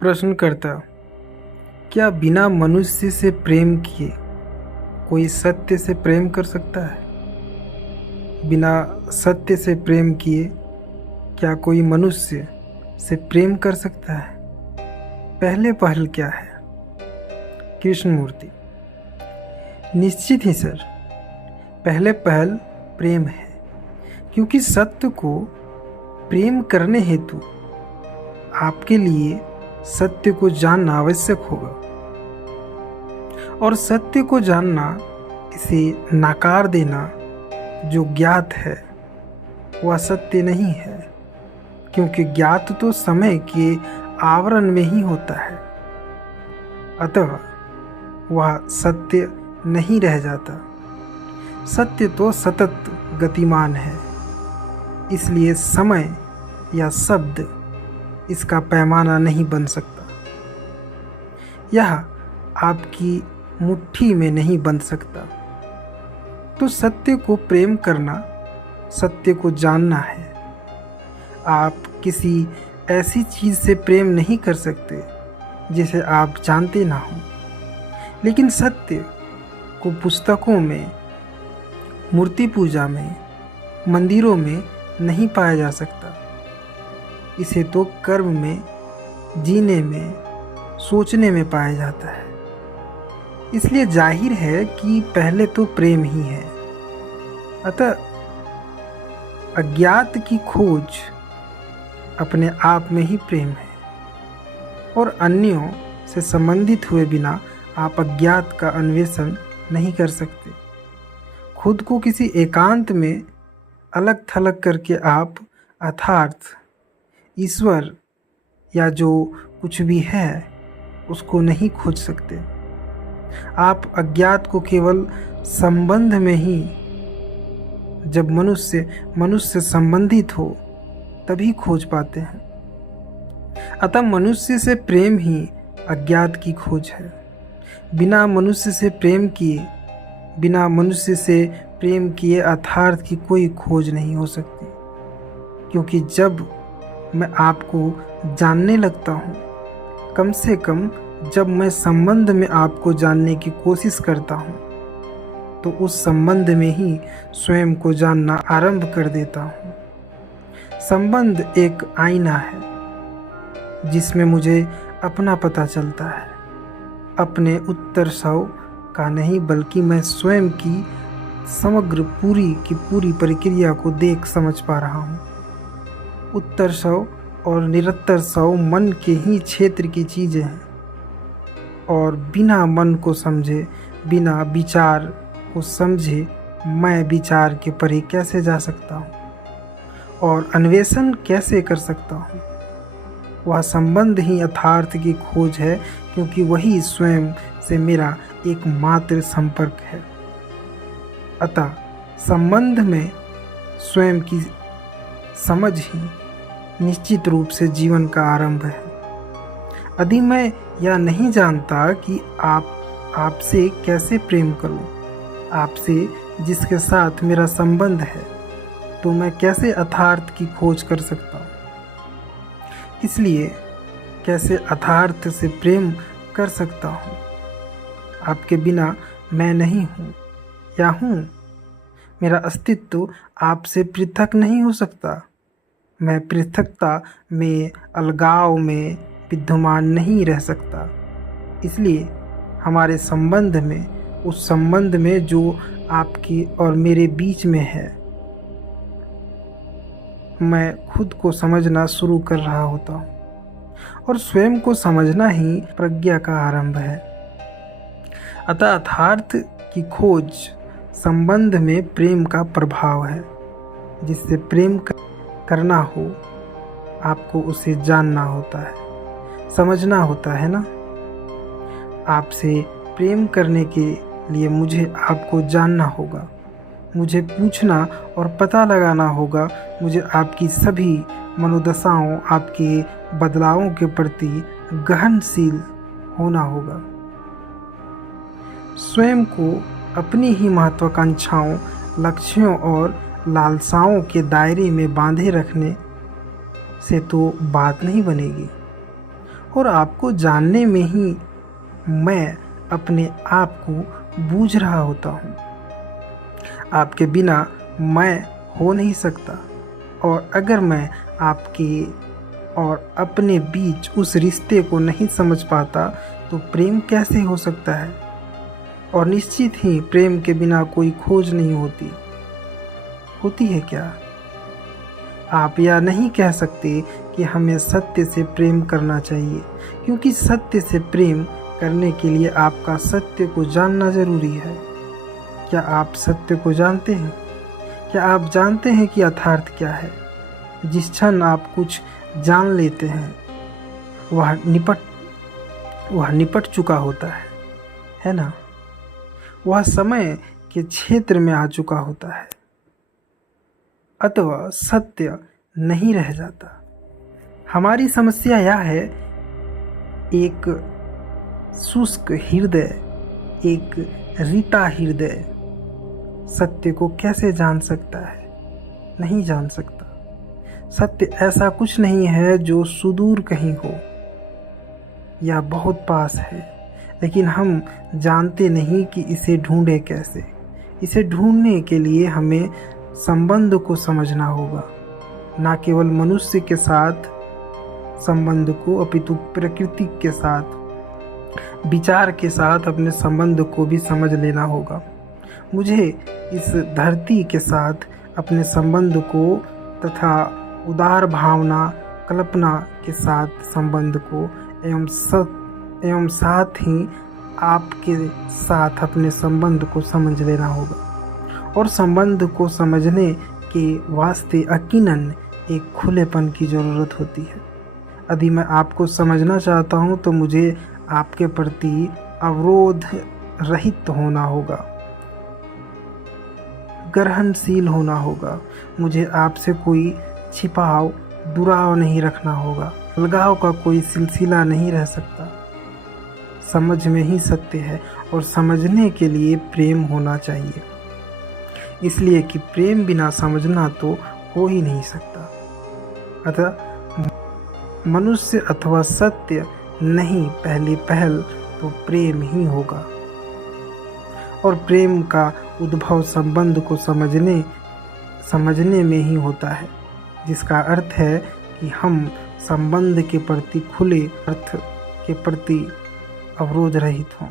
प्रश्नकर्ता: क्या बिना मनुष्य से प्रेम किए कोई सत्य से प्रेम कर सकता है? बिना सत्य से प्रेम किए क्या कोई मनुष्य से प्रेम कर सकता है? पहले पहल क्या है? कृष्णमूर्ति: निश्चित ही सर, पहले पहल प्रेम है, क्योंकि सत्य को प्रेम करने हेतु आपके लिए सत्य को जानना आवश्यक होगा, और सत्य को जानना, इसे नकार देना जो ज्ञात है वह सत्य नहीं है, क्योंकि ज्ञात तो समय के आवरण में ही होता है, अतः वह सत्य नहीं रह जाता। सत्य तो सतत गतिमान है, इसलिए समय या शब्द इसका पैमाना नहीं बन सकता। यह आपकी मुट्ठी में नहीं बन सकता। तो सत्य को प्रेम करना सत्य को जानना है। आप किसी ऐसी चीज़ से प्रेम नहीं कर सकते जिसे आप जानते ना हो, लेकिन सत्य को पुस्तकों में, मूर्ति पूजा में, मंदिरों में नहीं पाया जा सकता। इसे तो कर्म में, जीने में, सोचने में पाया जाता है। इसलिए जाहिर है कि पहले तो प्रेम ही है। अतः अज्ञात की खोज अपने आप में ही प्रेम है, और अन्यों से संबंधित हुए बिना आप अज्ञात का अन्वेषण नहीं कर सकते। खुद को किसी एकांत में अलग थलग करके आप अर्थात ईश्वर या जो कुछ भी है उसको नहीं खोज सकते। आप अज्ञात को केवल संबंध में ही, जब मनुष्य संबंधित हो तभी खोज पाते हैं। अतः मनुष्य से प्रेम ही अज्ञात की खोज है। बिना मनुष्य से प्रेम किए अर्थार्थ की कोई खोज नहीं हो सकती, क्योंकि जब मैं आपको जानने लगता हूँ, कम से कम जब मैं संबंध में आपको जानने की कोशिश करता हूँ, तो उस संबंध में ही स्वयं को जानना आरंभ कर देता हूँ। संबंध एक आईना है जिसमें मुझे अपना पता चलता है, अपने उत्तर सौ का नहीं, बल्कि मैं स्वयं की समग्र पूरी की पूरी प्रक्रिया को देख समझ पा रहा हूँ। उत्तर सौ और निरत्तर सौ मन के ही क्षेत्र की चीज़ें हैं, और बिना मन को समझे, बिना विचार को समझे मैं विचार के परे कैसे जा सकता हूँ और अन्वेषण कैसे कर सकता हूँ? वह संबंध ही यथार्थ की खोज है, क्योंकि वही स्वयं से मेरा एकमात्र संपर्क है। अतः संबंध में स्वयं की समझ ही निश्चित रूप से जीवन का आरंभ है। यदि मैं यह नहीं जानता कि आपसे कैसे प्रेम करूं, आपसे जिसके साथ मेरा संबंध है, तो मैं कैसे यथार्थ की खोज कर सकता हूं? इसलिए कैसे यथार्थ से प्रेम कर सकता हूं? आपके बिना मैं नहीं हूं या हूं। मेरा अस्तित्व आपसे पृथक नहीं हो सकता। मैं पृथकता में, अलगाव में विद्यमान नहीं रह सकता। इसलिए हमारे संबंध में, उस संबंध में जो आपके और मेरे बीच में है, मैं खुद को समझना शुरू कर रहा होता हूँ, और स्वयं को समझना ही प्रज्ञा का आरंभ है। अतः यथार्थ की खोज संबंध में प्रेम का प्रभाव है। जिससे प्रेम करना हो, आपको उसे जानना होता है, समझना होता है ना। आपसे प्रेम करने के लिए मुझे आपको जानना होगा, मुझे पूछना और पता लगाना होगा, मुझे आपकी सभी मनोदशाओं, आपके बदलावों के प्रति गहनशील होना होगा। स्वयं को अपनी ही महत्वाकांक्षाओं, लक्ष्यों और लालसाओं के दायरे में बांधे रखने से तो बात नहीं बनेगी। और आपको जानने में ही मैं अपने आप को बूझ रहा होता हूँ। आपके बिना मैं हो नहीं सकता, और अगर मैं आपके और अपने बीच उस रिश्ते को नहीं समझ पाता तो प्रेम कैसे हो सकता है। और निश्चित ही प्रेम के बिना कोई खोज नहीं होती। होती है क्या? आप यह नहीं कह सकते कि हमें सत्य से प्रेम करना चाहिए, क्योंकि सत्य से प्रेम करने के लिए आपका सत्य को जानना जरूरी है। क्या आप सत्य को जानते हैं? क्या आप जानते हैं कि यथार्थ क्या है? जिस क्षण आप कुछ जान लेते हैं वह निपट चुका होता है ना? वह समय के क्षेत्र में आ चुका होता है, अथवा सत्य नहीं रह जाता। हमारी समस्या यह है, एक शुष्क हृदय, एक रीता हृदय सत्य को कैसे जान सकता है? नहीं जान सकता। सत्य ऐसा कुछ नहीं है जो सुदूर कहीं हो या बहुत पास है, लेकिन हम जानते नहीं कि इसे ढूंढे कैसे। इसे ढूंढने के लिए हमें संबंध को समझना होगा, ना केवल मनुष्य के साथ संबंध को, अपितु प्रकृति के साथ, विचार के साथ अपने संबंध को भी समझ लेना होगा। मुझे इस धरती के साथ अपने संबंध को तथा उदार भावना कल्पना के साथ संबंध को एवं साथ ही आपके साथ अपने संबंध को समझ लेना होगा। और संबंध को समझने के वास्ते यकीनन एक खुलेपन की ज़रूरत होती है। यदि मैं आपको समझना चाहता हूँ तो मुझे आपके प्रति अवरोध रहित होना होगा, ग्रहणशील होना होगा। मुझे आपसे कोई छिपाव दुराव नहीं रखना होगा। अलगाव का कोई सिलसिला नहीं रह सकता। समझ में ही सत्य है, और समझने के लिए प्रेम होना चाहिए, इसलिए कि प्रेम बिना समझना तो हो ही नहीं सकता। अतः मनुष्य अथवा सत्य नहीं, पहली पहल तो प्रेम ही होगा। और प्रेम का उद्भव संबंध को समझने में ही होता है, जिसका अर्थ है कि हम संबंध के प्रति खुले, अर्थ के प्रति अवरोध रहित हों।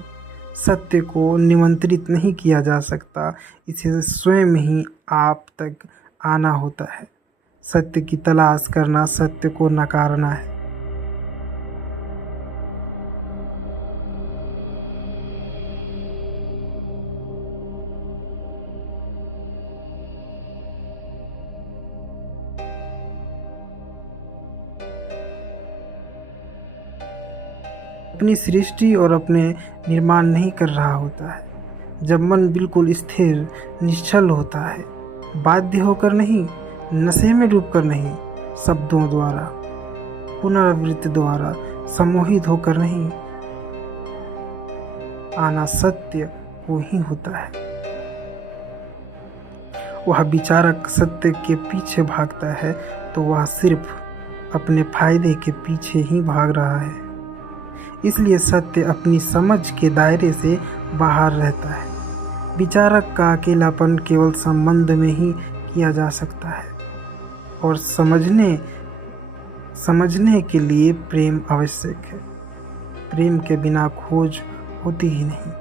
सत्य को निमंत्रित नहीं किया जा सकता, इसे स्वयं ही आप तक आना होता है। सत्य की तलाश करना सत्य को नकारना है। अपनी सृष्टि और अपने निर्माण नहीं कर रहा होता है, जब मन बिल्कुल स्थिर निश्चल होता है, बाध्य होकर नहीं, नशे में डूबकर नहीं, शब्दों द्वारा, पुनरावृत्ति द्वारा सम्मोहित होकर नहीं, आना सत्य को ही होता है। वह विचारक सत्य के पीछे भागता है तो वह सिर्फ अपने फायदे के पीछे ही भाग रहा है। इसलिए सत्य अपनी समझ के दायरे से बाहर रहता है। विचारक का अकेलापन केवल संबंध में ही किया जा सकता है, और समझने के लिए प्रेम आवश्यक है। प्रेम के बिना खोज होती ही नहीं।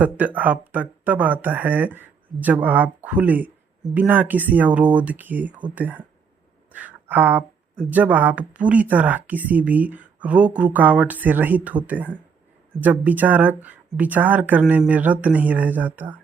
सत्य आप तक तब आता है जब आप खुले, बिना किसी अवरोध के होते हैं। आप जब आप पूरी तरह किसी भी रोक रुकावट से रहित होते हैं, जब विचारक विचार करने में रत नहीं रह जाता,